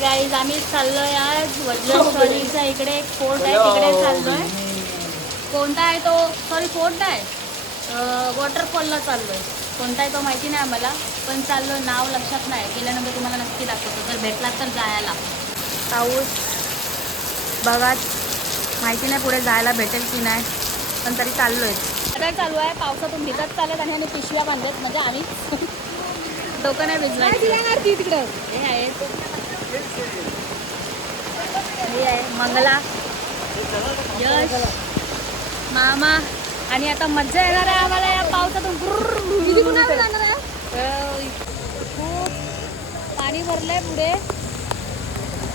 Guys आम्ही चाललोय आज वडलेश्वरीचा इकडे एक फोर्ट आहे तिकडे चाललोय. कोणता आहे तो? सॉरी फोर्ट नाही, वॉटरफॉलला चाललोय. कोणता आहे तो माहिती नाही आम्हाला, पण चाललोय. नाव लक्षात नाही, गेल्यानंतर तुम्हाला नक्की दाखवतो जर भेटला तर जायला. पाऊस बघा, माहिती नाही पुढे जायला भेटेल की नाही, पण तरी चाललोय. आता चालू आहे, पावसातून भिजत चालत आणि आम्ही पिशव्या बांधत, म्हणजे आम्ही डोकं नाही भिजवायचं. तिकडं हे आहे, हे आहे मंगला, यश, मामा. आणि आता मज्जा येणार आहे आम्हाला या पावसातून. खूप पाणी भरलंय पुढे,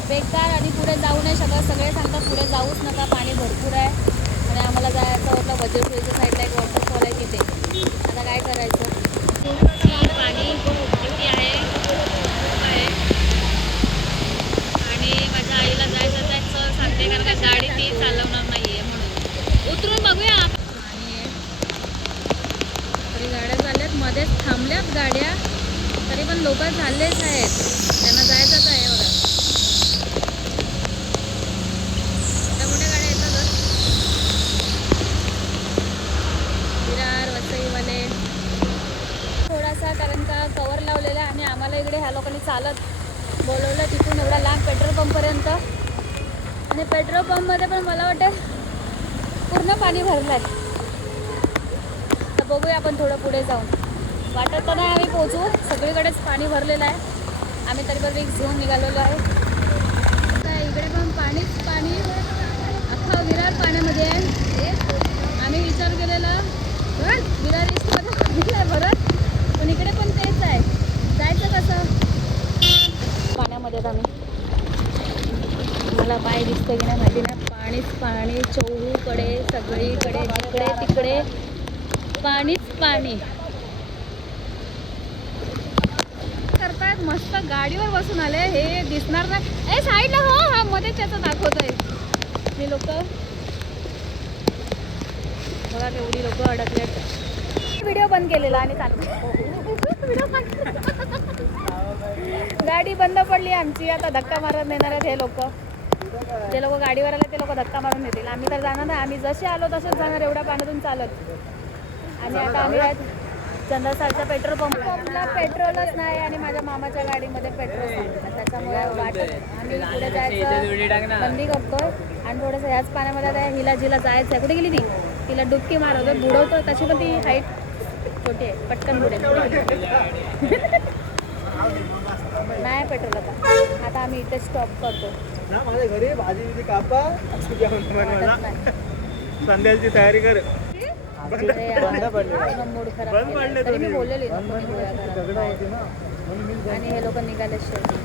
बेकार. आणि पुढे जाऊ नाही शकत, सगळे सांगतात पुढे जाऊच नका, पाणी भरपूर आहे. आणि आम्हाला जायचं होतं वज्रश्रीच्या साईडला एक वॉटरफॉल आहे तिथे. आता काय करायचं? पाणी किती आहे आणि माझ्या आईला जायचं त्याचं सांगते, कारण का गाडी ती चालवणार नाहीये म्हणून. उतरून बघूया. आणि तरी गाड्या चालल्यात, मध्येच थांबल्यात गाड्या, तरी पण लोक चाललेच आहेत, त्यांना जायचंच आहे. बघा मोठ्या मोठ्या गाड्या येतातच, विरार वसईवाले. थोडासा कारण का कवर लावलेला आहे आणि आम्हाला इकडे ह्या लोकांनी चालत बोलवलं तिथून एवढा लांब पेट्रोल पंपपर्यंत. आणि पेट्रोल पंपमध्ये पण मला वाटतं पूर्ण पाणी भरलं आहे. तर बघूया आपण थोडं पुढे जाऊन. वाटत तर नाही आम्ही पोचू, सगळीकडेच पाणी भरलेलं आहे. आम्ही तरी पण रिक्स घेऊन निघालेलो आहे. इकडे पण पाणीच पाणी, अख्खा विरार पाण्यामध्ये आहे. आम्ही विचार केलेला विरार ईस्टमध्ये पाणी नाही भरत, पण इकडे पण तेच आहे. जायचं कसं पाण्यामध्ये? आम्ही, मला पाय दिसतं की नाही माहिती नाही, पाणीच पाणी चौहूकडे, सगळीकडे, जिकडे तिकडे पाणीच पाणी. करतायत मस्त, गाडीवर बसून आले, हे दिसणार नाही. ए साईडला हो, हा मध्येच त्याचं दाखवतोय. हे लोक बघा केवढी लोक अडकलेत. व्हिडिओ बंद केलेला आणि गाडी बंद पडली आमची. आता धक्का मारत नेणार आहेत हे लोक. जे लोक गाडीवर आले ते लोक धक्का मारून नेतील. आम्ही तर जाणार नाही, आम्ही जसे आलो तसेच जाणार एवढ्या पाण्यातून चालत. आणि आता आम्ही आहेत चंद्रसारच्या पेट्रोल पंपला. पेट्रोलच नाही आणि माझ्या मामाच्या गाडीमध्ये पेट्रोल नाही, त्याच्यामुळे आम्ही पुढे जायचं बंदी करतोय. आणि थोडंसं ह्याच पाण्यामध्ये आता हिला जिला जायचं आहे, कुठे गेली ती, तिला डुबकी मारवतो, बुडवतो. तशी पण ती हाईट छोटी आहे, पटकन बुडेल. नाही पेट्रोल आता आम्ही इथे स्टॉप करतो. माझ्या घरी भाजी कापा, संध्याची तयारी कर. मूड खराब तरी मी बोललेली आणि हे लोक निघाले शेवटी.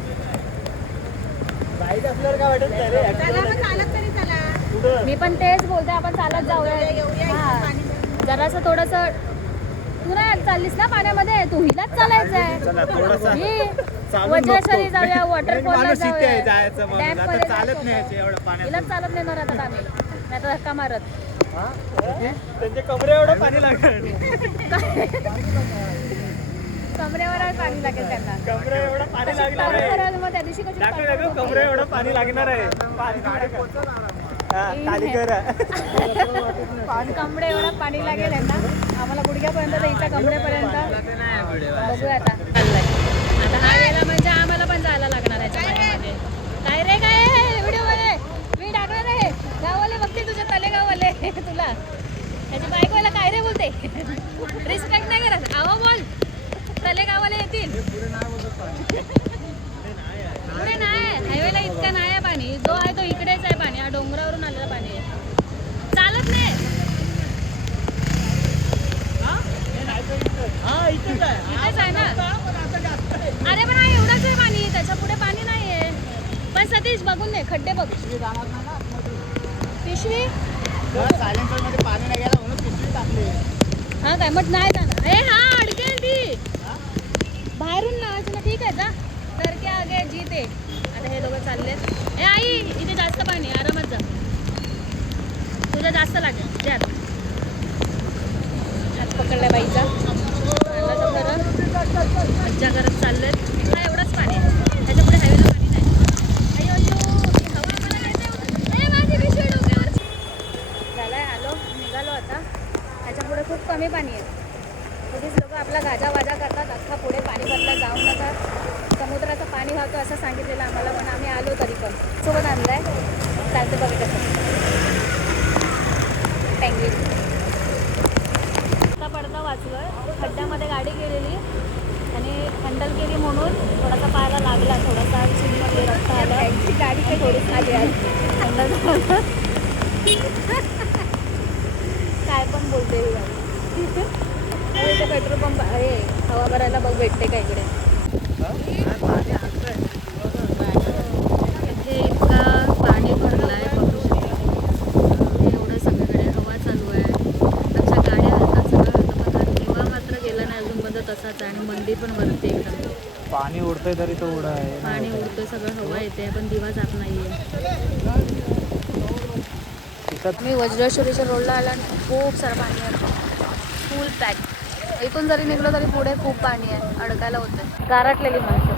मी पण तेच बोलते, आपण चालत जाऊया. हा जरासं थोडंसं, तू नाही चाललीस ना पाण्यामध्ये, तू हिलाच चालायचं आहे. वज्रेश्वरी जाऊया, वॉटरफॉलला जाऊया, डॅममध्ये चालत नाही, हिलाच चालत नेणार आता आम्ही, नाही तर धक्का मारत. त्यांच्या कमरे एवढं पाणी लागणार, कमरेवर पाणी लागेल त्यांना. कमरे एवढं पाणी लागणार आहे. मग त्या दिवशी कशी कमरे एवढं पाणी लागणार आहे. कमरे एवढं पाणी लागेल यांना, आम्हाला गुडघ्यापर्यंत तर इथं कमरेपर्यंत. बघूया आता चाललंय. आता हा गेला म्हणजे आम्हाला पण जायला लागणार याच्या पाण्यामध्ये. काय रे काय व्हिडिओ मध्ये मी टाकणार आहे, गाववाले बघते तुझ्या तलेगाववाले तुला. त्याची बायकोला काय रे बोलते, रिस्पेक्ट नाही करत. आवा बोल, तलेगाववाले येतील. पुढे नाही, हायवेला इतकं नाही आहे पाणी, जो आहे तो इकडेच आहे पाणी. हा डोंगरावरून आलेलं पाणी आहे, चालत नाही. इथेच आहे ना. अरे पण हा एवढाच आहे पाणी, त्याच्या पुढे पाणी नाही आहे. पण सतीश बघून दे, खड्डे बघ. पिशवी पाणी नाही गेला म्हणून पिशवी टाकली. हा काय मग नाही जाणार. ए हा अडकेल ती, बाहेरून लावायचं ना. ठीक आहे जा, तर क्या आगे जीते. आता हे लोक चाललेत. ए आई इथे जास्त पाणी, आरामात जा, तुला जास्त लागेल. जे आता हात पकडलाय बाईचा, मज्जा करत चाललेत. हा एवढंच पाणी, त्याच्या पुढे हायवेला पाणी नाही. लागला आम्हाला, पण आम्ही आलो तरी पण सोबत आणलाय. चालते बघा कसं पेंग्विन. आता पडदा वाचलोय, खड्ड्यामध्ये गाडी गेलेली आणि हँडल केली म्हणून थोडासा पायाला लागला, थोडासा शिममध्ये रस्ता आला. गाडी काही थोडीच आली हँडल काय पण बोलते ही गाडी. इथे पेट्रोल पंप आहे, हवा भरायला बघ भेटते का इकडे. इथे इतका पाणी भरलाय बघू शकता. एवढं सगळीकडे हवा चालू आहे. अच्छा गाड्या हलतात, सगळं हलतं, पण दिवा मात्र गेला नाही अजून पण तसाच आहे. आणि मंदिर पण वरते एकदम. पाणी उडतंय तरी तो उडा आहे. पाणी उडतं, सगळं हवा येते पण दिवा जात नाहीये. आम्ही वज्रेश्वरीच्या रोडला आला आणि खूप सारं पाणी आहे, फुल पॅक. इथून जरी निघलो तरी पुढे खूप पाणी आहे, अडकायला होतं. गारटलेली माणसं.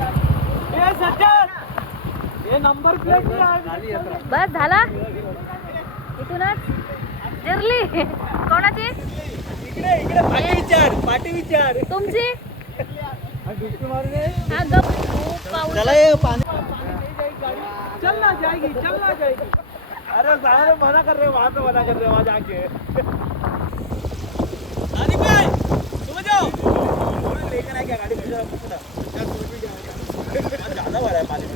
बस झाला इथूनच जिरली. कोणाची पाठी विचार तुमची? हा गप. खूप पाऊस. चलना जाएगी. अरे सारे मना कर रहे हो, वहां पे मना कर रहे हो, वहां जाके जाओ लेकर आए क्या गाड़ी में ज्यादा भरा है पानी में.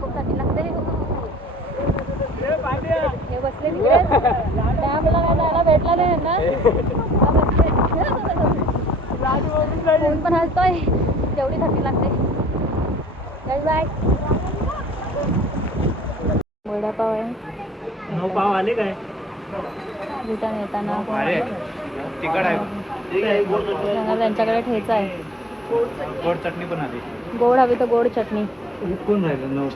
खूप थंडी लागते. हे बसले तिकडे डॅमला काय जायला भेटला नाही ना. फोन पण हलतोय, जेवढी थंडी लागते. बाय. वडापाव आहे. नो पाव आले काय रिटर्न येताना तिकड आहे. त्यांच्याकडे ठेचा आहे. गोड चटणी पण आली. गोड हवी तर गोड चटणी. कोण राहिलं?